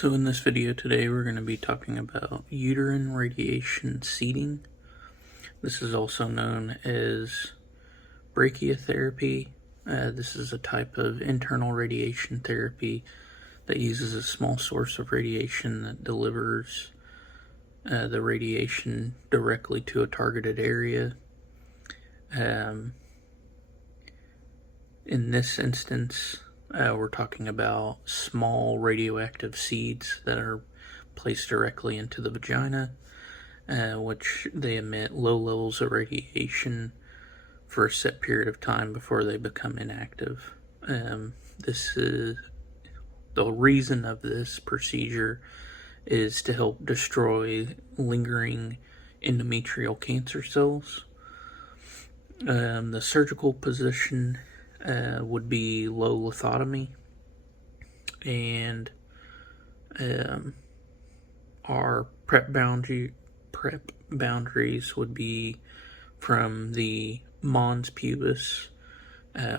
So in this video today, we're going to be talking about uterine radiation seeding. This is also known as brachytherapy. This is a type of internal radiation therapy that uses a small source of radiation that delivers the radiation directly to a targeted area. In this instance, we're talking about small radioactive seeds that are placed directly into the vagina, which they emit low levels of radiation for a set period of time before they become inactive. This is the reason of this procedure is to help destroy lingering endometrial cancer cells. The surgical position would be low lithotomy, and our prep boundaries would be from the mons pubis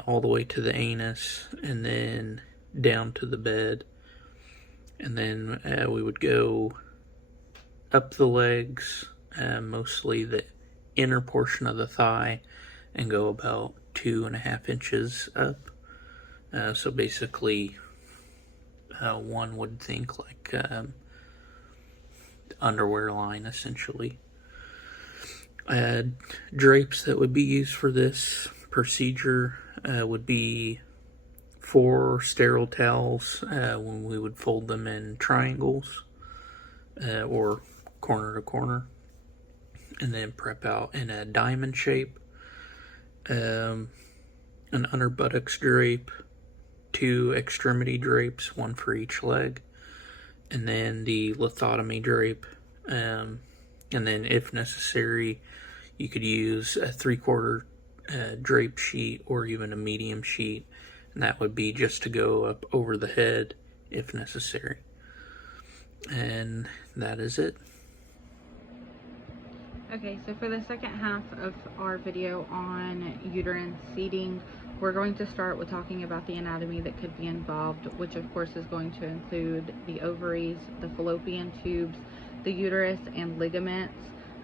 all the way to the anus, and then down to the bed, and then we would go up the legs, mostly the inner portion of the thigh, and go about 2.5 inches up. So basically, one would think like underwear line, essentially. Drapes that would be used for this procedure would be 4 sterile towels when we would fold them in triangles or corner to corner, and then prep out in a diamond shape. An under buttocks drape, 2 extremity drapes, 1 for each leg, and then the lithotomy drape. And then, if necessary, you could use a 3/4 drape sheet or even a medium sheet, and that would be just to go up over the head if necessary. And that is it. Okay, so for the second half of our video on uterine seeding, we're going to start with talking about the anatomy that could be involved, which of course is going to include the ovaries, the fallopian tubes, the uterus and ligaments,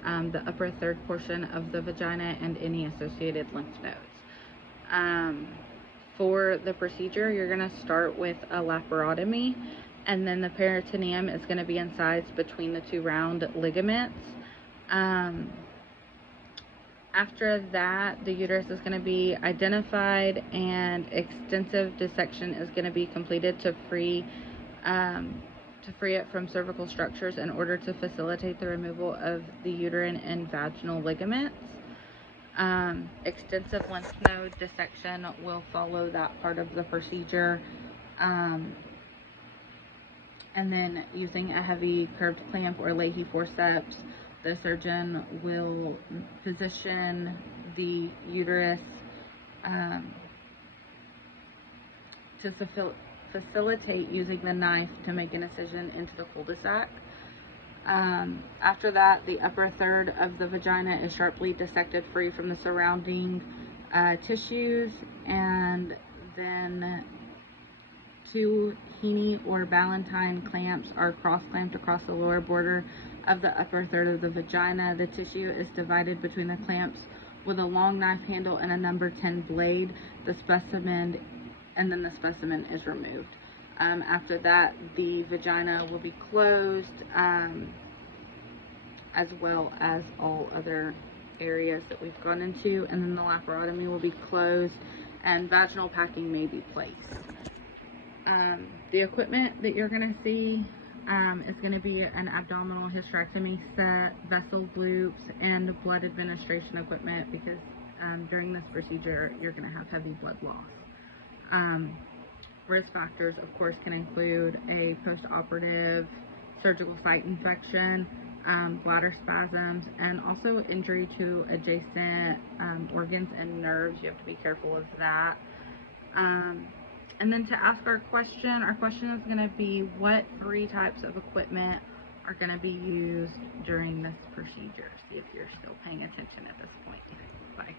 the upper third portion of the vagina, and any associated lymph nodes. For the procedure, you're going to start with a laparotomy, and then the peritoneum is going to be incised between the 2 round ligaments. After that, the uterus is going to be identified, and extensive dissection is going to be completed to free it from cervical structures in order to facilitate the removal of the uterine and vaginal ligaments. Extensive lymph node dissection will follow that part of the procedure. And then, using a heavy curved clamp or Leahy forceps, the surgeon will position the uterus to facilitate using the knife to make an incision into the cul-de-sac. After that, the upper third of the vagina is sharply dissected free from the surrounding tissues, and then 2 Heaney or Ballantine clamps are cross-clamped across the lower border of the upper third of the vagina. The tissue is divided between the clamps with a long knife handle and a number 10 blade. The specimen is removed. After that, the vagina will be closed, as well as all other areas that we've gone into, and then the laparotomy will be closed and vaginal packing may be placed. The equipment that you're going to see is going to be an abdominal hysterectomy set, vessel loops, and blood administration equipment, because during this procedure you're going to have heavy blood loss. Risk factors, of course, can include a post-operative surgical site infection, bladder spasms, and also injury to adjacent organs and nerves. You have to be careful of that. And then to ask our question is going to be, what 3 types of equipment are going to be used during this procedure? See if you're still paying attention at this point. Bye.